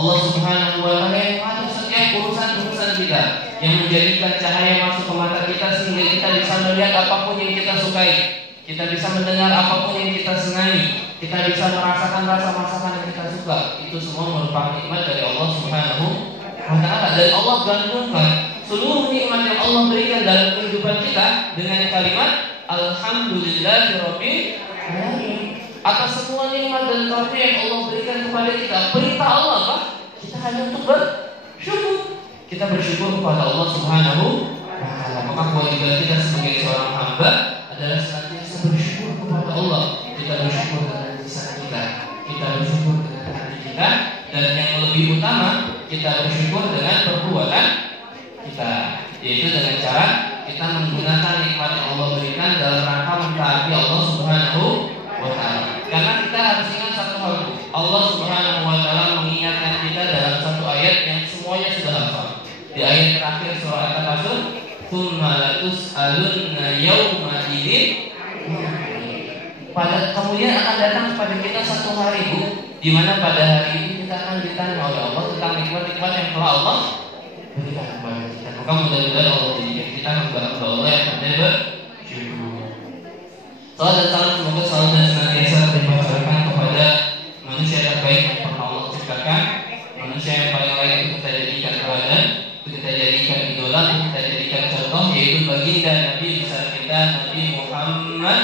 Allah Subhanahu wa taala yang mengatur setiap urusan-urusan kita, yang menjadikan cahaya masuk ke mata kita sehingga kita bisa melihat apapun yang kita sukai, kita bisa mendengar apapun yang kita senangi, kita bisa merasakan rasa masakan yang kita suka. Itu semua merupakan nikmat dari Allah Subhanahu wa taala. Dan Allah gantungkan seluruh nikmat yang Allah berikan dalam kehidupan kita dengan kalimat Alhamdulillahirabbil alamin. Atas semua nikmat dan karunia yang Allah berikan kepada kita, perintah Allah apa? Kita hanya untuk bersyukur. Kita bersyukur kepada Allah Subhanahu wa taala. Maka kewajiban kita sebagai seorang hamba adalah senantiasa bersyukur kepada Allah. Kita bersyukur dengan lisan kita, kita bersyukur dengan hati kita, dan yang lebih utama kita bersyukur dengan perbuatan kita, yaitu dengan cara kita menggunakan nikmat yang Allah berikan dalam rangka mentaati Allah Subhanahu wa taala. Karena kita harus ingat satu hal, Allah Subhanahu wa taala mengingatkan kita dalam satu ayat yang semuanya sudah hafal. Di ayat terakhir surah At-Takasur, "Tsumma latus'alunna yauma idzin." Kemudian akan datang kepada kita satu hari, Bu, di mana pada hari ini kita akan ditanya oleh Allah tentang nikmat-nikmat yang telah Allah berikan kepada kita. Maka mudah-mudahan Allah jadikan kita hamba-hamba Allah yang bersyukur. Salam dan salam semoga selalu dan senantiasa terlimpahkan kepada manusia terbaik yang pernah Allah ciptakan, manusia yang paling layak untuk kita jadikan teladan, untuk kita jadikan idola, untuk kita jadikan contoh, yaitu baginda Nabi besar kita Nabi Muhammad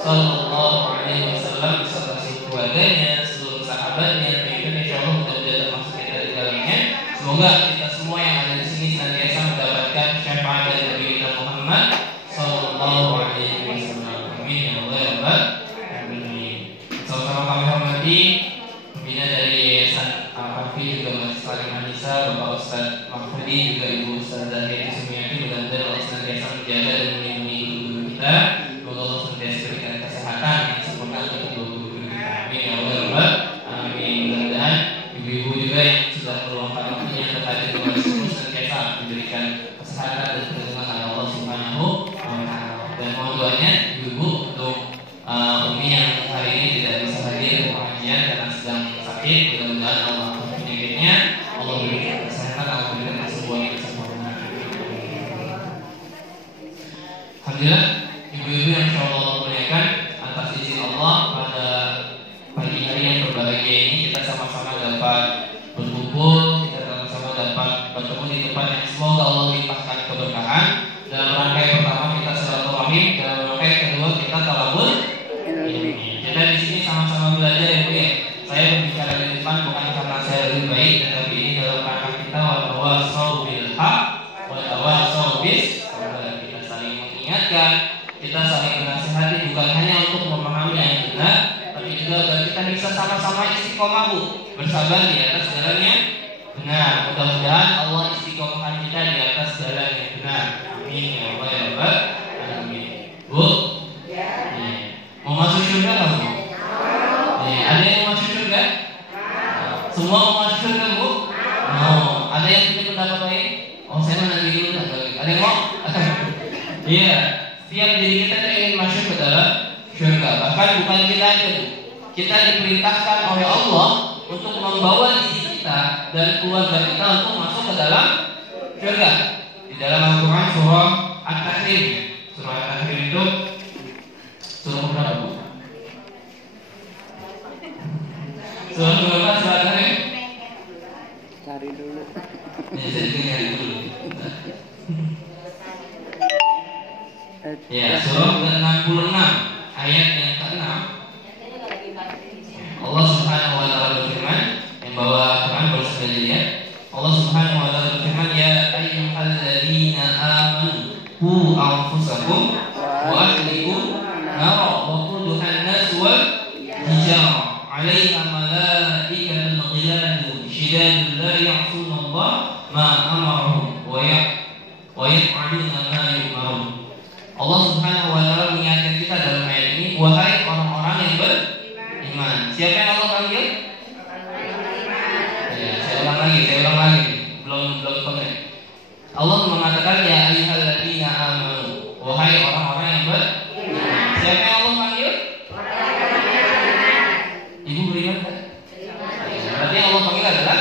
Sallallahu Alaihi Wasallam beserta keluarganya, seluruh sahabatnya, dan insyaallah mudah-mudahan termasuk kita di dalamnya. Semoga kita semua yang ada di sini senantiasa mendapatkan syafaat dari Nabi kita Muhammad Sallallahu Alaihi Wasallam. Amin ya Allah ya Rabbal alamin. Sama-sama kami hormati pembina dari Yayasan Al-Fatih juga Mas Salim Anissa, Bapak Ustaz Mahfudi, juga Ibu Ustazah Hedi Sumiati. Mudah-mudahan Allah senantiasa menjaga dan melindungi guru kita. Semoga Allah senantiasa berikan kesehatan yang sempurna untuk guru-guru kita. Amin ya Allah ya Rabbal alamin. Mudah-mudahan ibu-ibu juga yang sudah meluangkan waktunya untuk hadir di majelis ini senantiasa diberikan kesehatan dan perlindungan oleh Allah Subhanahu wa taala. Dan mohon doanya ibu untuk Umi yang hari ini tidak bisa hadir ke pengajian karena sedang sakit. Mudah-mudahan Allah penyakitnya, Allah berikan kesehatan, Allah berikan kesembuhan yang sempurna. Alhamdulillah, ibu-ibu yang insyaallah Allah muliakan, atas izin Allah pada pagi hari yang berbahagia ini kita sama-sama dapat berkumpul, kita sama-sama dapat bertemu di tempat yang semoga Allah limpahkan keberkahan. Dalam rangkaian pertama kita silaturahim, dalam rangkaian kedua kita talabul ilmi. Kita di sini sama-sama belajar ya Bu ya. Saya berbicara di depan bukan karena saya lebih baik, tetapi ini dalam rangka kita wa tawassaw bil haq wa tawassaw bis sabr. Kita saling mengingatkan, kita saling menasihati bukan hanya untuk memahami yang benar, tapi juga agar kita bisa sama-sama istiqomah Bu, bersabar di atas jalan yang benar. Mudah-mudahan Allah istiqomahkan kita di atas jalan yang benar. Amin ya Allah ya Rabbal alamin. Bu, mau masuk surga nggak Bu? Ada yang mau masuk surga? Semua mau masuk surga Bu? Mau. Ada yang punya pendapat lain? Oh saya mau nanti dulu. Ada yang mau? Iya. Setiap diri kita ingin masuk ke dalam surga. Bahkan bukan kita aja Bu. Kita diperintahkan oleh Allah untuk membawa diri kita dan keluarga kita untuk masuk ke dalam surga. Di dalam Al-Quran surah At-Tahrim. Surah At-Tahrim itu surah berapa Bu? Surah berapa surah At-Tahrim? Cari dulu. Ya, saya cari dulu. Ya, surah ke-66 ayat yang ke-6. Allah Subhanahu wa taala berfirman, yang bawa Quran boleh sekali ya. Allah Subhanahu wa taala berfirman, ya ayyuhalladzina amanu qu anfusakum wa ahlikum nara wa quduha an-nas wal hijarah 'alaiha malaikatun ghilazun shidadun la ya'suna Allah ma amarahum wa yaf'aluna ma yu'marun. Allah Subhanahu wa taala mengingatkan kita dalam ayat ini, wahai orang-orang yang beriman. Siapa yang Allah panggil? Ya, saya ulang lagi. Belum connect. Allah mengatakan ya ayyuhalladzina amanu, wahai orang-orang yang beriman. Siapa yang Allah panggil? Ibu beriman kan? Berarti yang Allah panggil adalah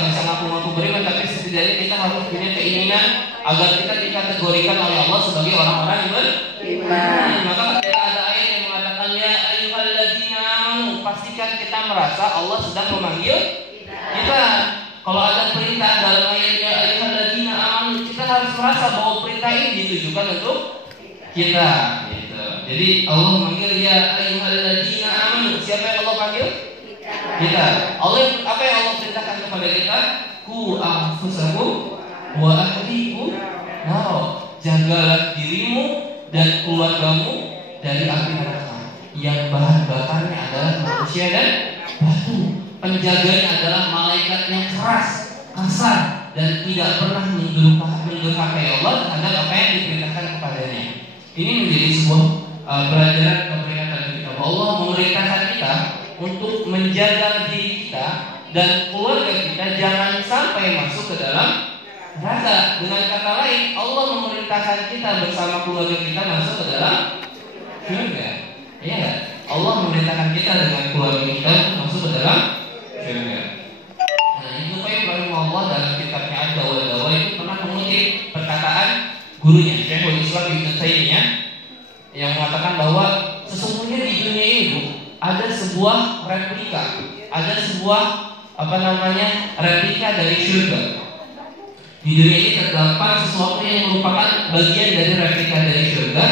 nggak bisa ngaku-ngaku beriman, tapi setidaknya kita harus punya keinginan agar kita dikategorikan oleh Allah sebagai orang-orang yang beriman. Maka ketika ada ayat yang mengatakan ya ayyuhalladzina amanu, pastikan kita merasa Allah sedang memanggil kita. Kalau ada perintah dalam ayat ya ayyuhalladzina amanu, kita harus merasa bahwa perintah ini ditujukan untuk kita. Gitu. Jadi Allah memanggil ya ayyuhalladzina amanu. Siapa yang Allah panggil? Kita. Apa yang Allah perintahkan kepada kita? Ku anfusakum wa ahlikum nar. Jagalah dirimu dan keluargamu dari api neraka yang bahan bakarnya adalah manusia dan batu. Penjaganya adalah malaikat yang keras, kasar, dan tidak pernah mendurhakai Allah terhadap apa yang diperintahkan kepadanya. Ini menjadi sebuah pelajaran keperingatan kita bahwa Allah memerintahkan kita untuk menjaga diri kita dan keluarga kita jangan sampai masuk ke dalam neraka. Dengan kata lain, Allah memerintahkan kita bersama keluarga kita masuk ke dalam surga. Iya, Allah memerintahkan kita dengan keluarga kita masuk ke dalam surga. Nah, Ibnu Qayyim rahimahullah dalam kitabnya Ad-Dawa itu pernah mengutip perkataan gurunya Syekhul Islam Ibnu Taimiyah yang mengatakan bahwa sesungguhnya di dunia ini ada sebuah replika, ada sebuah replika dari surga. Di dunia ini terdapat sesuatu yang merupakan bagian dari replika dari surga,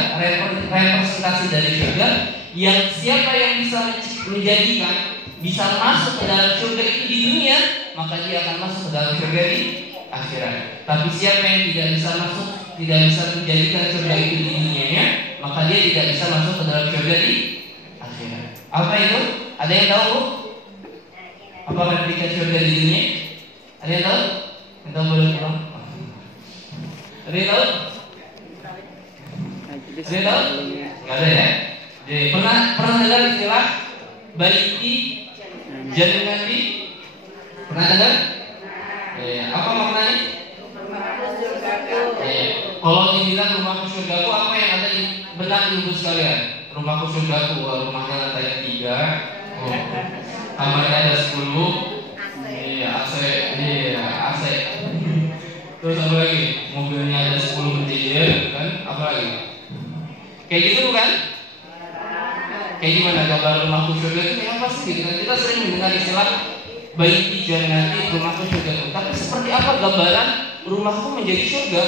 representasi dari surga, yang siapa yang bisa menjadikan, bisa masuk ke dalam surga itu di dunia, maka dia akan masuk ke dalam surga di akhirat. Tapi siapa yang tidak bisa masuk, tidak bisa menjadikan surga itu di dunianya, maka dia tidak bisa masuk ke dalam surga di akhirat. Apa itu? Ada yang tahu? Apa replika surga di dunia? Ada yang tahu? Kita boleh pulang. Ada yang tahu? Ada yang tahu? Nggak ada ya? Jadi, pernah dengar istilah baiti jannati? Pernah dengar? Apa maknanya? Kalau dibilang rumahku surgaku, apa yang ada di benak ibu sekalian? Rumahku surgaku, rumahnya lantai 3, kamarnya ada 10, AC. Terus apa lagi? Mobilnya ada 10 interior, kan? Apa lagi? Kayak gitu bukan? Kayak gimana gambar rumahku surga itu kayak apa sih? Gitu kan? Kita sering mendengar istilah baiti jannati, rumahku surga. Tapi seperti apa gambaran rumahku menjadi surga?